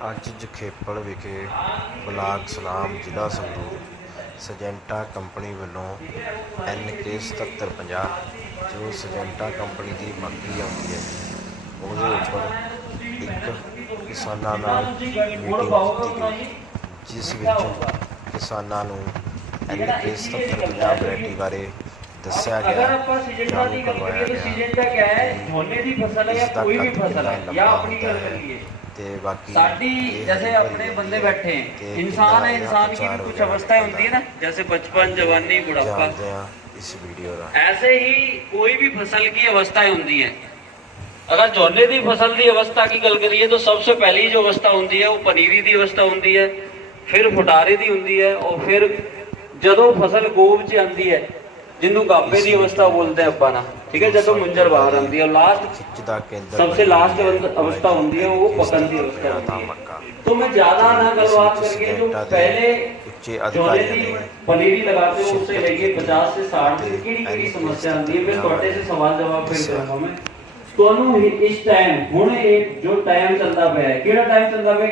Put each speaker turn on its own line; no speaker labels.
ਅੱਜ ਜਖੇਪਲ ਵਿਖੇ ਬਲਾਕ ਸਲਾਮ ਜ਼ਿਲ੍ਹਾ ਸੰਗਰੂਰ ਸਜੈਂਟਾ ਕੰਪਨੀ ਵੱਲੋਂ ਐਨ ਕੇ 7750 ਜੋ ਸਜੈਂਟਾ ਕੰਪਨੀ ਦੀ ਮੱਕੀ ਆਉਂਦੀ ਹੈ ਉਹਦੇ ਉੱਪਰ ਇੱਕ ਕਿਸਾਨਾਂ ਨਾਲ ਮੀਟਿੰਗ ਕੀਤੀ ਗਈ ਜਿਸ ਵਿੱਚ ਕਿਸਾਨਾਂ ਨੂੰ ਐਨ ਕੇ 7750 ਵੈਰਾਈਟੀ ਬਾਰੇ ਦੱਸਿਆ ਗਿਆ ਜਾਣੂ ਕਰਵਾਇਆ ਗਿਆ
ਝੋਨੇ ਦੀ ਫਸਲ ਹੈ ਜਾਂ
ਇਸਦਾ
ਕੋਈ ਵੀ
ਕੱਦ
ਫਸਲ ਹੈ
ਕਿੰਨਾ
ਜਾਂ
ਲੰਬਾ ਹੁੰਦਾ ਹੈ। ਤੇ ਬਾਕੀ
साड़ी
ਇਹ
जैसे
ਹਰੀ
अपने
भरी
बंदे
है
बैठे
कि
हैं इंसान है
कितना
इंसान की भी
अचार
कुछ
वगैरह
अवस्थाएं
बनता
होती है ना जैसे बचपन जवानी बुढ़ापा
ਜਾਣਦੇ ਆ ਇਸ ਵੀਡੀਓ ਦਾ
ऐसे ही कोई भी फसल की अवस्थाएं होती है ਅਗਰ ਝੋਨੇ ਦੀ ਫਸਲ ਦੀ ਅਵਸਥਾ ਕੀ ਗੱਲ ਕਰੀਏ ਤਾਂ ਸਭ ਤੋਂ ਪਹਿਲੀ ਜੋ ਅਵਸਥਾ ਹੁੰਦੀ ਹੈ ਉਹ ਪਨੀਰੀ ਦੀ ਅਵਸਥਾ ਹੁੰਦੀ ਹੈ ਫਿਰ ਫੁਟਾਰੇ ਦੀ ਹੁੰਦੀ ਹੈ ਔਰ ਫਿਰ ਜਦੋਂ ਫਸਲ ਗੋਬ 'ਚ ਆਉਂਦੀ ਹੈ ਜਿਹਨੂੰ ਗਾਬੇ ਦੀ ਅਵਸਥਾ ਬੋਲਦੇ ਆਪਾਂ ਨਾ ਠੀਕ ਹੈ ਜਦੋਂ ਮੁੰਜਰ ਬਾਹਰ ਆਉਂਦੀ ਹੈ ਲਾਸਟ
ਖਿੱਚ ਦਾ ਕੇਂਦਰ
सबसे लास्ट अवस्था होती है वो पकन की अवस्था
था
होती है
मक्का
तो मैं ज्यादा ना गलबात करके जो पहले
ਉੱਚੇ
जोने
ਅਧਿਕਾਰੀਆਂ
की
ਨੇ
पनीरी लगाते हो उससे लेके 50 से 60 दिन की की समस्या आती है फिर ਤੁਹਾਡੇ से सवाल जवाब फिर करूंगा मैं ਤੁਹਾਨੂੰ ਹੀ ਇਸ ਟਾਈਮ ਹੁਣ ਇਹ ਜੋ ਟਾਈਮ ਚੱਲਦਾ ਪਿਆ ਹੈ ਕਿਹੜਾ ਟਾਈਮ ਚੱਲਦਾ ਪਿਆ ਹੈ?